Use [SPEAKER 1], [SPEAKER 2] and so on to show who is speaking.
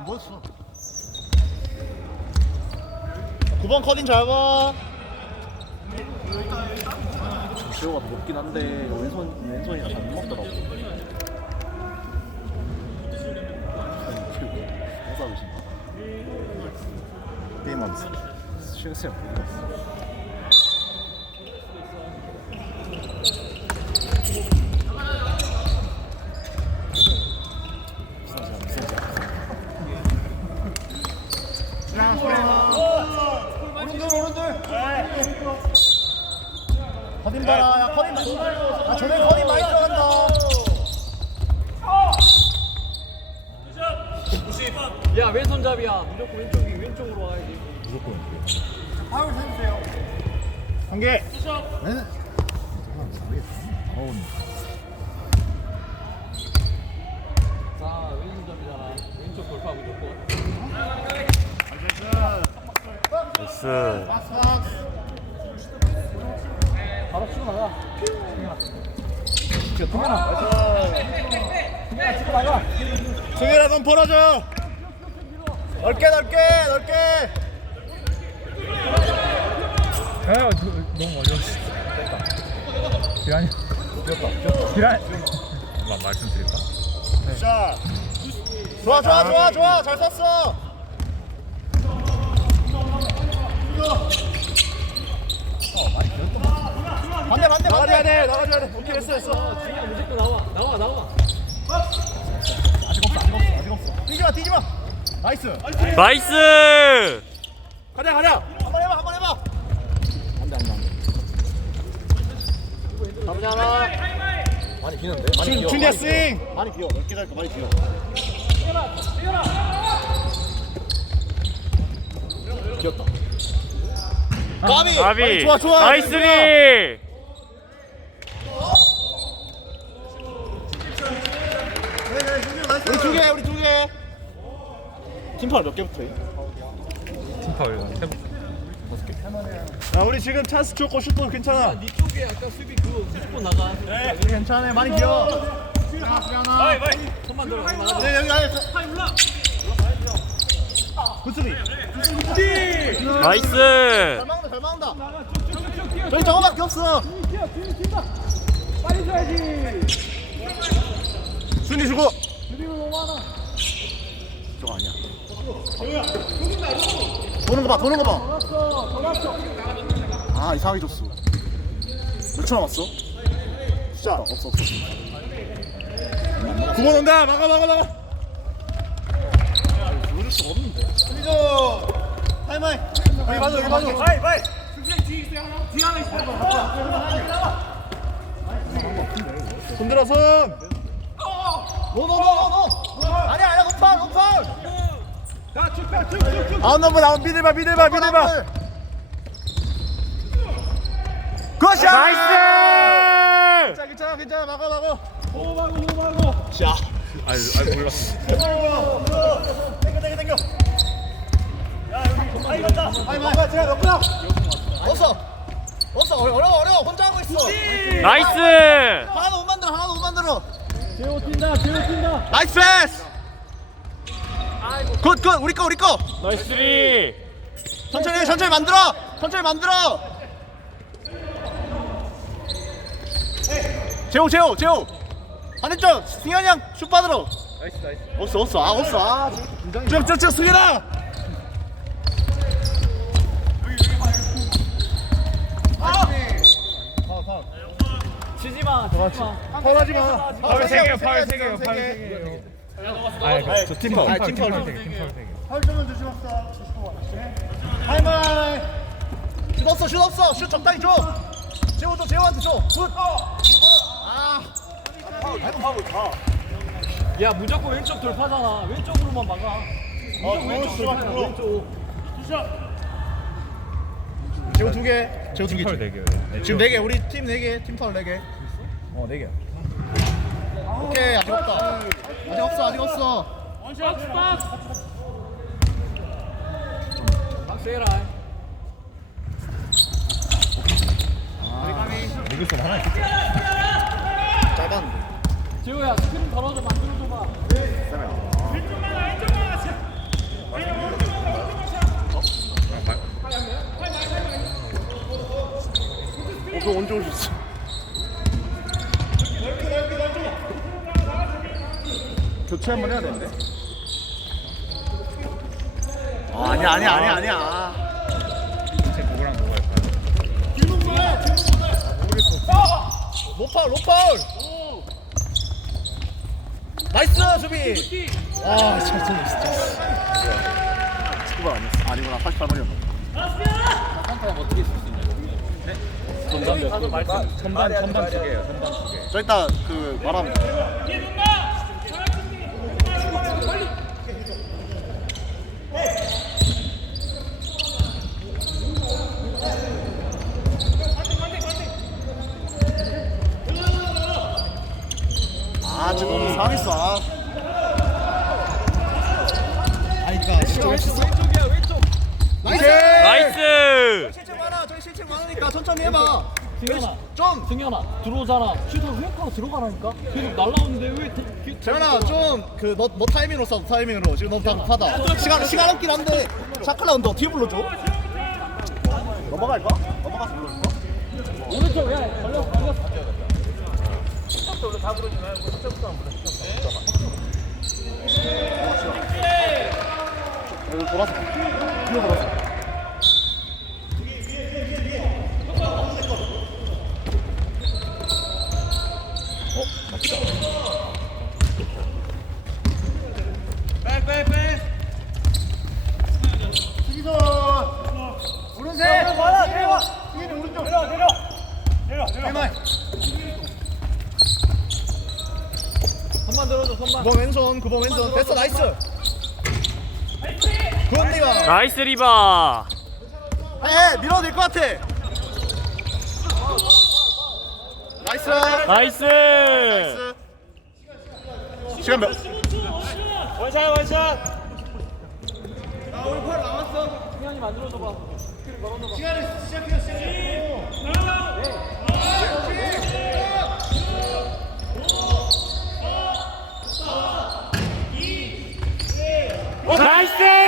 [SPEAKER 1] 안 보였어. 9번 커딘 잘 봐.
[SPEAKER 2] 지호가 더 높긴 한데 왼손이라 잘 못 먹더라고. 회사 오신다.
[SPEAKER 1] 게임하면서.
[SPEAKER 2] 쉬었어요.
[SPEAKER 1] 오른들. 커딘 봐라. 야 커딘 많이. 아 저래 커딘 많이 들어간다.
[SPEAKER 3] 야 왼손잡이야. 무조건 왼쪽으로 와야지.
[SPEAKER 1] 파울 해주세요. 한 개. 네.
[SPEAKER 3] 자 왼손잡이잖아. 왼쪽 돌파 무조건.
[SPEAKER 4] 나이스.
[SPEAKER 3] 바로 치고 나가.
[SPEAKER 1] 승현아 넌 벌어져. 넓게.
[SPEAKER 4] 너무 어려웠어. 기란이. 기란. 말씀드릴까?
[SPEAKER 1] 자. 좋아. 잘 쐈어. 반대. 나가줘야 돼. 오케이 됐어.
[SPEAKER 3] 지금 무조건 나와.
[SPEAKER 1] 아직 없어. 뛰지마. 나이스.
[SPEAKER 4] 나이스.
[SPEAKER 1] 가자. 한번 해봐. 안돼.
[SPEAKER 2] 나쁘지 않아. 많이 비는데? 많이 비어.
[SPEAKER 1] 준비야 스윙. 많이 비어. 넓게 잘까 많이 비어.
[SPEAKER 2] 비었다.
[SPEAKER 1] 까비. 좋아.
[SPEAKER 4] 나이스리.
[SPEAKER 1] 우리 두 개. 팀파울 몇 개부터 해?
[SPEAKER 4] 팀파울.
[SPEAKER 1] 야 우리 지금 찬스 줬고 슛도 괜찮아.
[SPEAKER 3] 네 쪽에 아까 수비 그거 무조건 나가.
[SPEAKER 1] 네 괜찮아. 많이 비어.
[SPEAKER 3] 손만 들어.
[SPEAKER 1] 네 여기 안에 파이 올라. 굿수비.
[SPEAKER 4] 나이스.
[SPEAKER 1] 잘 막는다. 저기 저거밖에 없어.
[SPEAKER 3] 빨리 줘야지.
[SPEAKER 1] 순위 주고.
[SPEAKER 2] 저거 아니야.
[SPEAKER 1] 도는 거 봐. 아 이상하게 줬어. 몇 초 남았어? 숫자 없어. 9번 온다. 막아.
[SPEAKER 2] 보여줄 수가 없는데.
[SPEAKER 1] 수비죠. 타임아이. 여기 봐줘. 바이. 손들어 손. 노. 아니야 높아. 아웃넘버 미들발. 굿샷.
[SPEAKER 4] 나이스.
[SPEAKER 1] 괜찮아. 막아.
[SPEAKER 3] 호흡 말고.
[SPEAKER 1] 자.
[SPEAKER 4] 아이 몰랐어.
[SPEAKER 1] 땡겨. 야 여기 아이 간다. 아이 막. 제가 몇 분이야? 없어. 어려워. 혼자 하고 있어.
[SPEAKER 4] 나이스.
[SPEAKER 1] 하나도 못 만들어.
[SPEAKER 3] 제호 뛴다.
[SPEAKER 1] 나이스 패스. 굿. 우리 거.
[SPEAKER 4] 나이스리.
[SPEAKER 1] 천천히 만들어. 재호. 반대쪽 승현이 형 슛 받으러. 나이스. 없어. 쭉 승현아.
[SPEAKER 3] 치지 마.
[SPEAKER 1] 파울하지 마.
[SPEAKER 4] 파울 3개요.
[SPEAKER 1] 저 팀파울.
[SPEAKER 4] 팀파울.
[SPEAKER 1] 파울 좀만 조심합시다. 타임아이. 슛 없어. 슛 적당히 줘. 재호한테 줘. 굿. 파울 가.
[SPEAKER 3] 야 무조건 왼쪽 돌파잖아. 왼쪽으로만 막아. 무조건 왼쪽 돌파야. 왼쪽.
[SPEAKER 1] 재호 2개. 재호 2개.
[SPEAKER 4] 팀파울 4개요.
[SPEAKER 1] 지금 4개. 우리 팀 4개. 팀파울 4개. 4개. 오케이. 아직 없어.
[SPEAKER 3] 박스 해라.
[SPEAKER 4] 리그선 하나 있어.
[SPEAKER 1] 짧았는데.
[SPEAKER 3] 재호야 스크린 덜어줘 만들어줘봐.
[SPEAKER 2] 너 언제 오셨어? 교체 한번 해야 되는데. 아니야.
[SPEAKER 4] 제 누구랑 누가 할까요?
[SPEAKER 1] 로파울. 나이스 수비. 아, 천천히 진짜.
[SPEAKER 2] 19번 아니었어. 아니구나. 48번이었나.
[SPEAKER 4] 전반 2개예요. 전반 2개.
[SPEAKER 2] 저 이따 그 말하면 돼. 아, 지금 너무 상했어.
[SPEAKER 1] 그러니까 시간 없이 써. 나이스.
[SPEAKER 4] 나이스.
[SPEAKER 1] 실책 많아. 저기 실책 많으니까 천천히 해봐.
[SPEAKER 3] 승현아,
[SPEAKER 1] 좀.
[SPEAKER 3] 승현아 들어오잖아. 슈터 횡하고 들어가라니까. 계속 날라오는데 왜?
[SPEAKER 1] 재현아 좀그너 타이밍으로 써. 타이밍으로 지금 너무 답답하다. 시간 없긴 한데 샤클라 언더 뒤에 불러줘.
[SPEAKER 2] 넘어갈까? 넘어가서 불러줄까?
[SPEAKER 3] 오른쪽 왜 걸렸어?
[SPEAKER 2] 여기 돌아서. 뒤로 돌아서.
[SPEAKER 3] 손만 들어줘, 손만.
[SPEAKER 1] 9번 왼손 됐어. 나이스. 굿 리바.
[SPEAKER 4] 나이스 리바.
[SPEAKER 2] 밀어도 될 것 같아. 나이스.
[SPEAKER 4] 나이스.
[SPEAKER 2] 나이스. 시간 몇?
[SPEAKER 3] 승현이 만들어줘봐.
[SPEAKER 4] 나이스.